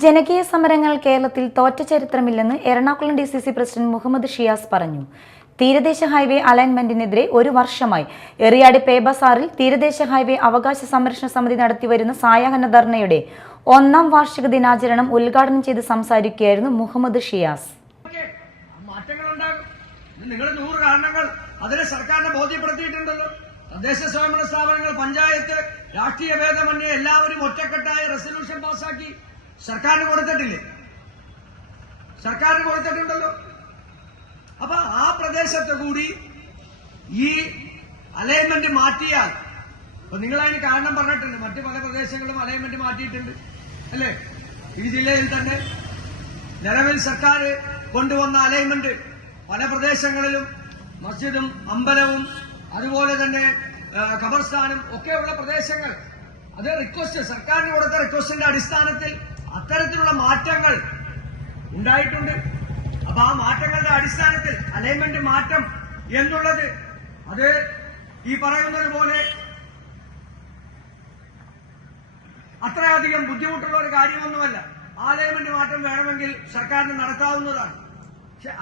ജനകീയ സമരങ്ങൾ കേരളത്തിൽ തോറ്റ ചരിത്രമില്ലെന്ന് എറണാകുളം DCC പ്രസിഡന്റ് മുഹമ്മദ് ഷിയാസ് പറഞ്ഞു. തീരദേശ ഹൈവേ അലൈൻമെന്റിനെതിരെ 1 വർഷമായി എറിയാട് പേബസാറിൽ തീരദേശ ഹൈവേ അവകാശ സംരക്ഷണ സമിതി നടത്തിവരുന്ന സായാഹ്ന ധർണയുടെ 1ാം വാർഷിക ദിനാചരണം ഉദ്ഘാടനം ചെയ്ത് സംസാരിക്കുകയായിരുന്നു മുഹമ്മദ് ഷിയാസ്. നിങ്ങൾ 100 കാരണങ്ങൾ അതിനെ സർക്കാരിനെ ബോധ്യപ്പെടുത്തിയിട്ടുണ്ടല്ലോ. തദ്ദേശ സ്വയംഭരണ സ്ഥാപനങ്ങൾ, പഞ്ചായത്ത്, രാഷ്ട്രീയ ഭേദമന്യേ എല്ലാവരും ഒറ്റക്കെട്ടായ റെസൊല്യൂഷൻ പാസാക്കി സർക്കാരിന് കൊടുത്തിട്ടില്ലേ? സർക്കാരിന് കൊടുത്തിട്ടുണ്ടല്ലോ. അപ്പൊ ആ പ്രദേശത്ത് കൂടി ഈ അലൈൻമെന്റ് മാറ്റിയാൽ, അപ്പൊ നിങ്ങൾ അതിന് കാരണം പറഞ്ഞിട്ടുണ്ട്, മറ്റു പല പ്രദേശങ്ങളും അലൈൻമെന്റ് മാറ്റിയിട്ടുണ്ട് അല്ലേ? ഈ ജില്ലയിൽ തന്നെ നിലവിൽ സർക്കാർ കൊണ്ടുവന്ന അലൈൻമെന്റ് പല പ്രദേശങ്ങളിലും മസ്ജിദും അമ്പലവും അതുപോലെ തന്നെ ഖബർസ്ഥാനും ഒക്കെയുള്ള പ്രദേശങ്ങൾ, അത് റിക്വസ്റ്റ്, സർക്കാരിന് കൊടുത്ത റിക്വസ്റ്റിന്റെ അടിസ്ഥാനത്തിൽ അത്തരത്തിലുള്ള മാറ്റങ്ങൾ ഉണ്ടായിട്ടുണ്ട്. അപ്പൊ ആ മാറ്റങ്ങളുടെ അടിസ്ഥാനത്തിൽ അലൈൻമെന്റ് മാറ്റം എന്നുള്ളത് അത് ഈ പറയുന്നത് പോലെ അത്രയധികം ബുദ്ധിമുട്ടുള്ള ഒരു കാര്യമൊന്നുമല്ല. ആ അലൈൻമെന്റ് മാറ്റം വേണമെങ്കിൽ സർക്കാരിന് നടത്താവുന്നതാണ്.